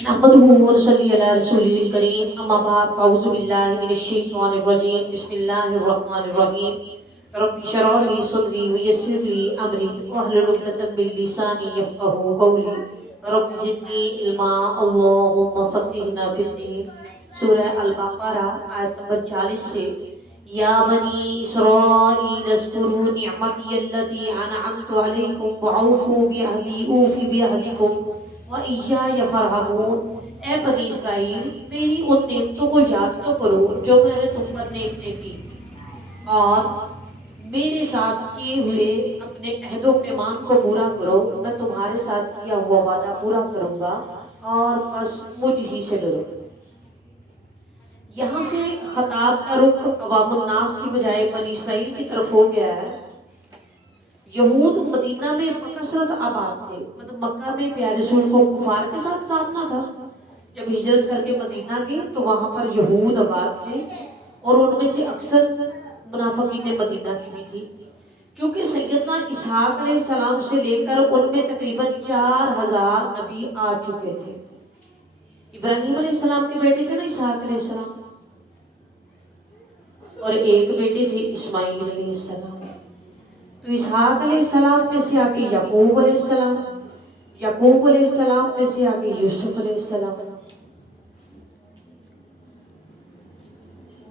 نحمده ونصلي على رسوله الكريم اما بعد فاعوذ بالله من الشيطان الرجيم بسم الله الرحمن الرحيم رب اشرح لي صدري ويسر لي امري واحلل عقدة من لساني يفقهوا قولي رب زدني علما اللهم فقهنا في الدين سورہ البقرہ آیت نمبر 40 سے یا بنی اسرائیل اذکروا نعمتی التي انعمت علیکم واوفوا بعہدی اوف بعہدکم وَإِيَّايَ فَارْهَبُونِ۔ اے بنی اسرائیل میری ان نعمتوں کو یاد تو کرو جو میں نے تم پر نعمتیں کی اور میرے ساتھ کیے ہوئے اپنے عہد و پیمان کو پورا کرو، میں تمہارے ساتھ کیا ہوا وعدہ پورا کروں گا اور بس مجھ ہی سے ڈرو۔ یہاں سے خطاب کا رخ عوام الناس کی بجائے بنی اسرائیل کی طرف ہو گیا ہے۔ یہود مدینہ میں بکثرت آباد تھے، مطلب مکہ میں پیارے رسول کو کفار کے ساتھ سامنا تھا۔ جب ہجرت کر کے مدینہ گئے تو وہاں پر یہود آباد تھے اور ان میں سے اکثر منافقین مدینہ کی بھی تھی، کیونکہ سیدنا اسحاق علیہ السلام سے لے کر ان میں تقریباً 4000 نبی آ چکے تھے۔ ابراہیم علیہ السلام کے بیٹے تھے نا اسحاق علیہ السلام، اور ایک بیٹے تھے اسماعیل علیہ السلام۔ تو اسحاق علیہ السلام میں سے آگے یعقوب علیہ السلام، یعقوب علیہ السلام میں سے آگے یوسف علیہ السلام،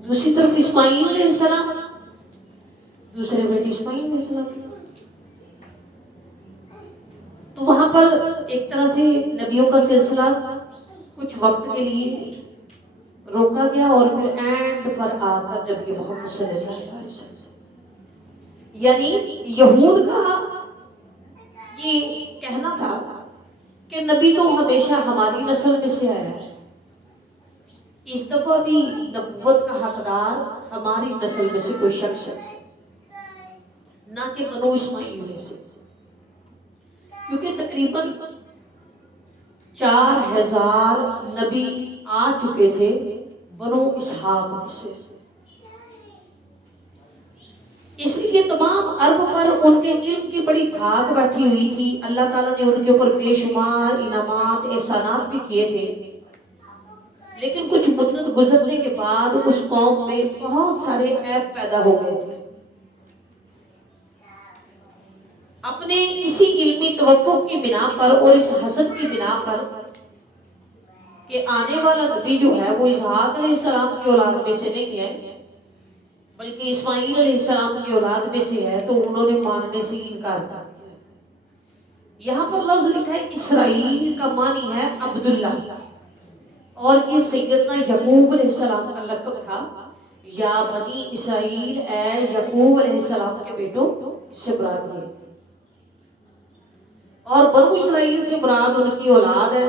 دوسری طرف اسماعیل علیہ السلام، دوسرے بیٹے اسماعیل علیہ السلام۔ تو وہاں پر ایک طرح سے نبیوں کا سلسلہ کچھ وقت کے لیے روکا گیا اور پھر اینڈ پر آ کر نبی محمد صلی اللہ علیہ وسلم، یعنی یہود کا یہ کہنا تھا کہ نبی تو ہمیشہ ہماری نسل میں سے آیا ہے، اس دفعہ بھی نبوت کا حقدار ہماری نسل میں سے کوئی شخص ہے، نہ کہ بنو اسماعیل میں سے، کیونکہ تقریباً 4000 نبی آ چکے تھے بنو اسحاق میں سے۔ اس لیے تمام عرب پر ان کے علم کی بڑی دھاک بیٹھی ہوئی تھی، اللہ تعالیٰ نے ان کے اوپر بے شمار انعامات احسانات بھی کیے تھے، لیکن کچھ مدت گزرنے کے بعد اس قوم میں بہت سارے عیب پیدا ہو گئے تھے۔ اپنے اسی علمی توقع کی بنا پر اور اس حسد کی بنا پر کہ آنے والا نبی جو ہے وہ اسحاق علیہ السلام کی اولاد میں سے نہیں ہے بلکہ اسماعیل علیہ السلام کی اولاد میں سے ہے، تو انہوں نے ماننے سے انکار کر دیا۔ یہاں پر لفظ لکھا ہے اسرائیل کا معنی ہے عبداللہ، اور یہ سیدنا یعقوب علیہ السلام کا لقب تھا، یا بنی اسرائیل اے یعقوب علیہ السلام کے بیٹوں، اس سے مراد ہے۔ اور بنو اسرائیل سے مراد ان کی اولاد ہے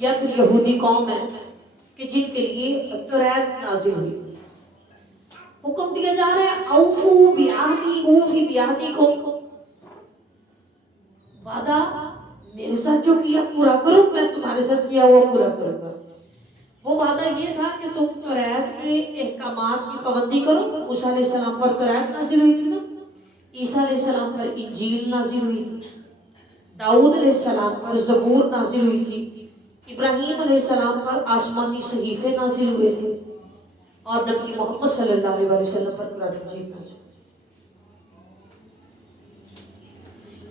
یا پھر یہودی قوم ہے کہ جن کے لیے توریت نازل ہوئی۔ حکم دیا جا رہا ہے اوفو بعہدی اوفی بعہدکم، وعدہ میرے ساتھ جو کیا پورا کرو، میں تمہارے ساتھ کیا ہوا پورا کروں گا۔ وہ وعدہ یہ تھا کہ تم توریت کے احکامات کی پابندی کرو۔ موسیٰ علیہ السلام پر توریت نازل ہوئی تھی نا، عیسیٰ علیہ السلام پر انجیل نازل ہوئی تھی، داؤد علیہ السلام پر زبور نازل ہوئی تھی، ابراہیم علیہ السلام پر آسمانی صحیفے نازل ہوئے تھے، اور نبی محمد صلی اللہ علیہ وسلم پر قرآن مجید نازل ہوئی۔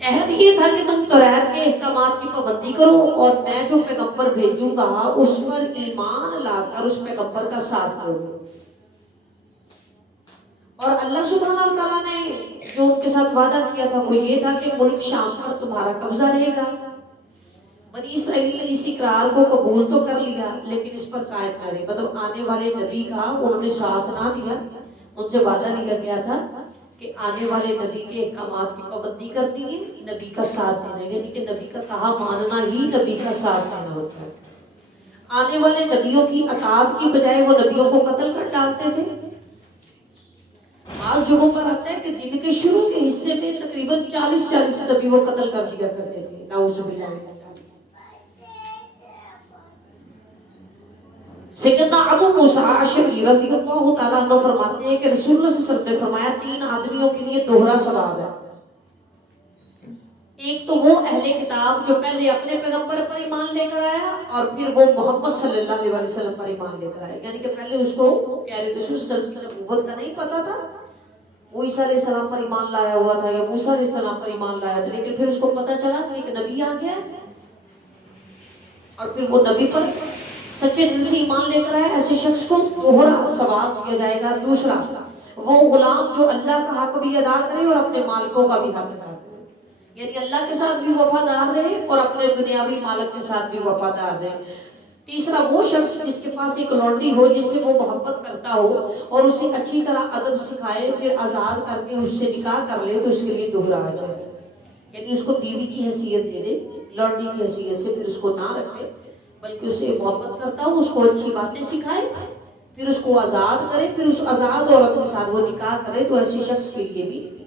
عہد یہ تھا کہ تم توریت کے احکامات کی پابندی کرو اور میں جو پیغمبر بھیجوں گا اس پر ایمان لا کر اس پیغمبر کا ساتھ دو۔ اور اللہ سبحانہ وتعالیٰ نے جو ان کے ساتھ وعدہ کیا تھا وہ یہ تھا کہ ملک شام پر تمہارا قبضہ رہے گا۔ بنی اسرائیل نے اس اقرار کو قبول تو کر لیا لیکن اس پر قائم نہ رہے، مطلب آنے والے نبی کا انہوں نے ساتھ نہ دیا۔ ان سے وعدہ لیا گیا تھا کہ آنے والے نبی کے احکامات کی پابندی کرنی ہے، نبی کا ساتھ دینا ہے، یعنی کہ نبی کا کہا ماننا ہی نبی کا ساتھ دینا ہوتا ہے۔ آنے والے نبیوں کی اطاعت کی بجائے وہ نبیوں کو قتل کر ڈالتے تھے۔ بعض جگہوں پر آتا ہے کہ دن کے شروع کے حصے میں تقریباً 40 نبی وہ قتل کر دیا کرتے تھے، نعوذ باللہ۔ سیدنا ابو موسیٰ اشعری رضی اللہ تعالیٰ عنہ فرماتے ہیں کہ رسول اللہ صلی اللہ علیہ وسلم نے فرمایا 3 آدمیوں کے لیے دوہرا ثواب ہے۔ ایک تو وہ اہل کتاب جو پہلے اپنے پیغمبر پر ایمان لے کر آیا اور پھر وہ محمد صلی اللہ علیہ وسلم پر ایمان لے کر آیا، یعنی کہ پہلے اس کو پیارے رسول صلی اللہ علیہ وسلم کی نبوت کا نہیں پتا تھا، وہ عیسیٰ علیہ السلام پر ایمان لایا ہوا تھا یا موسیٰ علیہ السلام پر ایمان لایا تھا، لیکن پھر اس کو پتا چلا کہ ایک نبی آ گیا اور پھر وہ نبی پر سچے دل سے ایمان لے کر آیا، ایسے شخص کو دوہرا ثواب دیا جائے گا۔ دوسرا، وہ غلام جو اللہ کا حق بھی ادا کرے اور اپنے مالکوں کا بھی حق ادا کرے، یعنی اللہ کے ساتھ بھی وفادار رہے اور اپنے دنیاوی مالک کے ساتھ بھی وفادار رہے۔ تیسرا، وہ شخص جس کے پاس ایک لونڈی ہو جس سے وہ محبت کرتا ہو اور اسے اچھی طرح ادب سکھائے، پھر آزاد کر کے اس سے نکاح کر لے تو اس کے لیے دوہرا اجر ہے، یعنی اس کو بیوی کی حیثیت دے دے، لونڈی کی حیثیت سے پھر اس کو نہ رکھے بلکہ اسے محبت کرتا ہو، اس کو اچھی باتیں سکھائے، پھر اس کو آزاد کرے، پھر اس آزاد عورت کے ساتھ وہ نکاح کرے تو ایسے شخص کے لیے بھی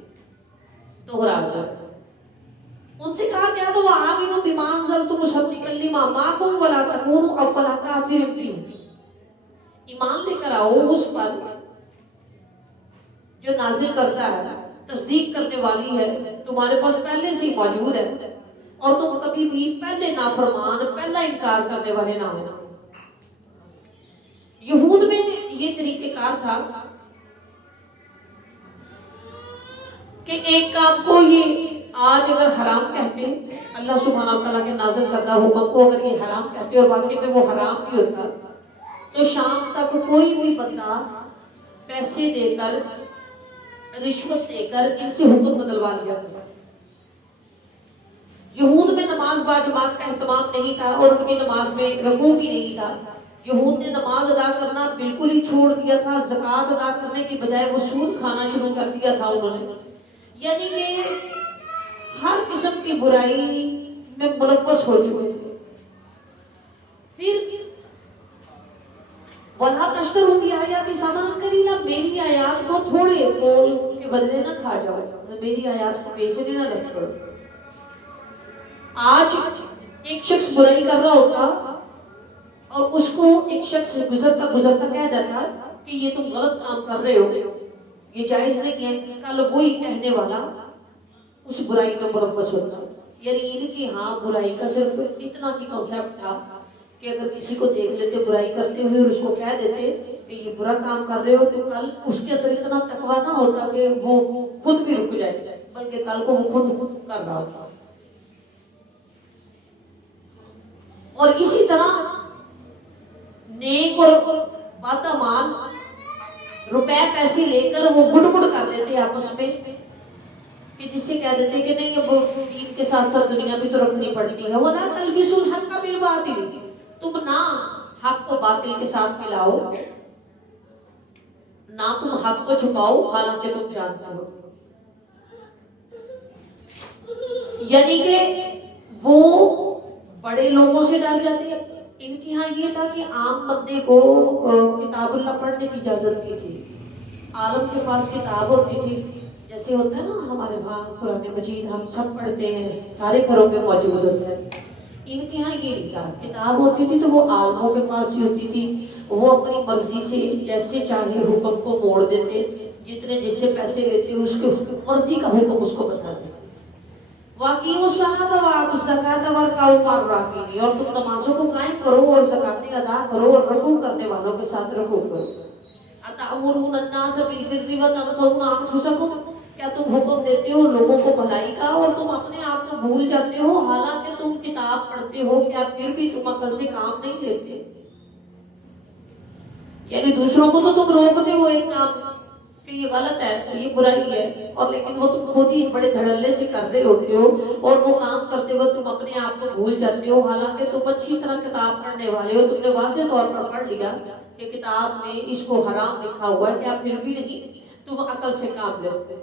دوہرا اجر ہے۔ ان سے کہا کیا تو وہ آمینو بما انزلتم مصدقا لما معکم ولا تکونوا اول کافر بہ، ایمان لے کر آؤ اس پر جو نازل کرتا ہے، تصدیق کرنے والی ہے، تمہارے پاس پہلے سے ہی موجود ہے، اور تم کبھی بھی پہلے نافرمان، پہلا انکار کرنے والے نہ ہونا۔ یہود میں یہ طریقہ کار تھا کہ ایک کام کو یہ آج اگر حرام کہتے اللہ سبحانہ وتعالیٰ کے نازل کردہ حکم کو اگر یہ حرام کہتے اور واقعی میں وہ حرام بھی ہوتا تو شام تک کوئی بھی بندہ پیسے دے کر، رشوت دے کر ان سے حکم بدلوا لیا تھا۔ یہود میں نماز با جماعت کا اہتمام نہیں تھا اور ان کی نماز میں رکوع بھی نہیں تھا۔ یہود نے نماز ادا کرنا بالکل ہی چھوڑ دیا تھا، زکوٰۃ ادا کرنے کی بجائے وہ سود کھانا شروع کر دیا تھا انہوں نے، یعنی کہ ہر قسم کی برائی میں ملوث ہو چکے تھے۔ پھر وَلَا تَشْتَرُوا بِآيَاتِي ثَمَنًا قَلِيلًا، میری آیات کو تھوڑے مول کے بدلے نہ کھا جاؤ، میری آیات کو بیچنے نہ لگ پڑو۔ آج ایک شخص برائی کر رہا ہوتا اور اس کو ایک شخص گزرتا کہہ جاتا کہ یہ تم غلط کام کر رہے ہو، یہ جائز نہیں ہے، کل وہی کہنے والا اس برائی میں ملوث ہوتا، یعنی ان کی برائی کا صرف اتنا کی کنسیپٹ تھا کہ اگر کسی کو دیکھ لیتے برائی کرتے ہوئے اور اس کو کہہ دیتے کہ یہ برا کام کر رہے ہو تو کل اس کے اندر اتنا تقویٰ نہ ہوتا کہ وہ خود بھی رک جائے، بلکہ کل کو وہ خود کر رہا ہوتا۔ اور اسی طرح نیک اور بادامال روپے پیسے لے کر وہ گڑ کر دیتے آپس میں، کہ جس سے کہہ دیتے کہ نہیں اب دین کے ساتھ ساتھ دنیا بھی تو رکھنی پڑتی ہے۔ وَلَا تَلْبِسُوا الْحَقَّ بِالْبَاطِلِ، تم نہ حق کو باطل کے ساتھ ملاؤ، نہ تم حق کو چھپاؤ حالانکہ تم جانتے ہو، یعنی کہ وہ بڑے لوگوں سے ڈر جاتے۔ ان کے ہاں یہ تھا کہ عام بندے کو کتاب اللہ پڑھنے کی اجازت نہیں تھی، عالم کے پاس کتاب ہوتی تھی، جیسے ہوتا ہے نا ہمارے وہاں قرآن مجید ہم سب پڑھتے ہیں، سارے گھروں میں موجود ہوتا ہے، ان کے ہاں یہ نہیں تھا، کتاب ہوتی تھی تو وہ عالموں کے پاس ہی ہوتی تھی، وہ اپنی مرضی سے جیسے چاہے حکم کو موڑ دیتے، جتنے جس سے پیسے لیتے اس کے مرضی کا حکم اس کو بتا دیتے۔ وَأَقِیمُوا الصَّلَاةَ وَآتُوا الزَّکَاةَ وَارْکَعُوا مَعَ الرَّاکِعِینَ، اور تم نمازوں کو قائم کرو اور زکاتیں ادا کرو اور رکوع کرنے والوں کے ساتھ رکوع کرو۔ أَتَأْمُرُونَ النَّاسَ بِالْبِرِّ وَتَنْسَوْنَ أَنفُسَکُم، کیا تم حکم دیتے ہو لوگوں کو بھلائی کا اور تم اپنے آپ کو بھول جاتے ہو، حالانکہ تم کتاب پڑھتے ہو، کیا پھر بھی تم عقل سے کام نہیں لیتے؟ یعنی دوسروں کو تو تم روکتے ہو ایک کام کہ یہ غلط ہے، یہ برائی ہے، اور لیکن وہ تم خود ہی بڑے دھڑلے سے کر رہے ہوتے ہو، اور وہ کام کرتے ہوئے تم اپنے آپ کو بھول جاتے ہو، حالانکہ تم اچھی طرح کتاب پڑھنے والے ہو، تم نے واضح طور پر پڑھ لیا کہ کتاب میں اس کو حرام لکھا ہوا ہے، کیا پھر بھی نہیں تم عقل سے کام لیتے؟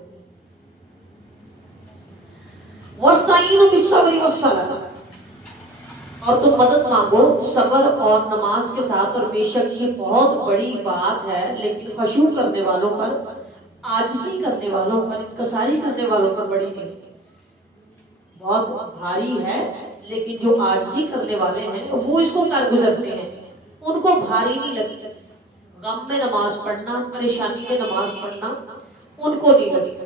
وَاسْتَعِینُوا بِالصَّبْرِ وَالصَّلَاةِ، اور تم مدد مانگو صبر اور نماز کے ساتھ، اور بے شک یہ بہت بڑی بات ہے، لیکن خشوع کرنے والوں پر، عاجزی کرنے والوں پر، انکساری کرنے والوں پر بڑی نہیں، بہت بھاری ہے، لیکن جو عاجزی کرنے والے ہیں وہ اس کو کر گزرتے ہیں، ان کو بھاری نہیں لگتی۔ غم میں نماز پڑھنا، پریشانی میں نماز پڑھنا ان کو نہیں لگتی۔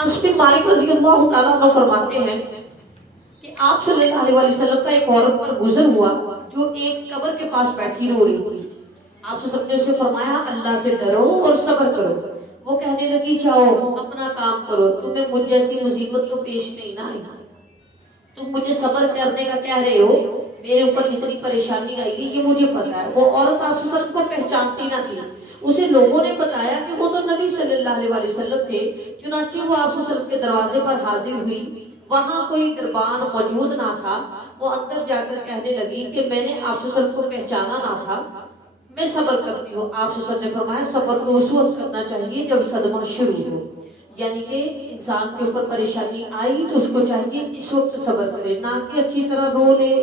انس بن مالک رضی اللہ تعالیٰ عنہ فرماتے ہیں کہ آپ صلی اللہ علیہ وسلم کا ایک عورت پر گزر ہوا جو ایک قبر کے پاس بیٹھی رو رہی تھی. آپ صلی اللہ علیہ وسلم نے اسے فرمایا اللہ سے ڈرو اور صبر کرو. وہ کہنے لگی جاؤ اپنا کام کرو، تمہیں مجھ جیسی مصیبت تو پیش نہیں نہ آئی، تم مجھے صبر کرنے کا کہہ رہے ہو، میرے اوپر جتنی پریشانی آئی ہے یہ مجھے پتا ہے. وہ عورت آپ صلی اللہ علیہ وسلم کو پہچانتی نہ تھی. اسے لوگوں نے بتایا کہ وہ تو نبی صلی اللہ علیہ وسلم تھے. چنانچہ وہ آپ صلی اللہ علیہ وسلم کے دروازے پر حاضر ہوئی. وہاں کوئی دربان موجود نہ تھا. وہ اندر جا کر کہنے لگی کہ میں نے آپ صلی اللہ علیہ وسلم کو پہچانا نہ تھا، میں صبر کرتی ہوں. آپ صلی اللہ علیہ وسلم نے فرمایا صبر تو اس وقت کرنا چاہیے جب صدمہ شروع ہو، یعنی کہ انسان کے اوپر پریشانی آئی تو اس کو چاہیے اس وقت صبر کرے، نہ کہ اچھی طرح رو لے،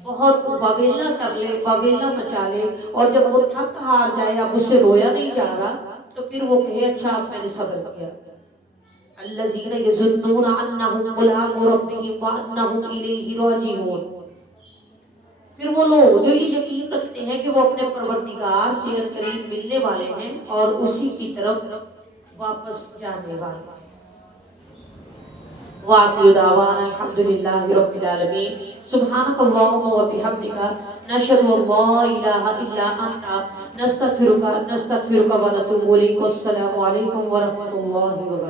بہت واویلا کر لے، واویلا مچا لے، اور جب وہ تھک ہار جائے اب اسے رویا نہیں جا رہا تو پھر وہ کہے اچھا میں نے صبر کیا. الذین یظنون انہم ملاقو ربہم وانہم الیہ راجعون. پھر وہ لوگ جو یہ یقین رکھتے ہیں کہ وہ اپنے پروردگار سے قریب ملنے والے ہیں اور اسی کی طرف واپس جانے والے ہیں. وآخر دعوانا الحمدللہ رب العالمین. سبحانک اللہم و بحمدک نشہد ان لا الہ الا انت نستغفرک و نتوب الیک. والسلام علیکم ورحمۃ اللہ وبرکاتہ.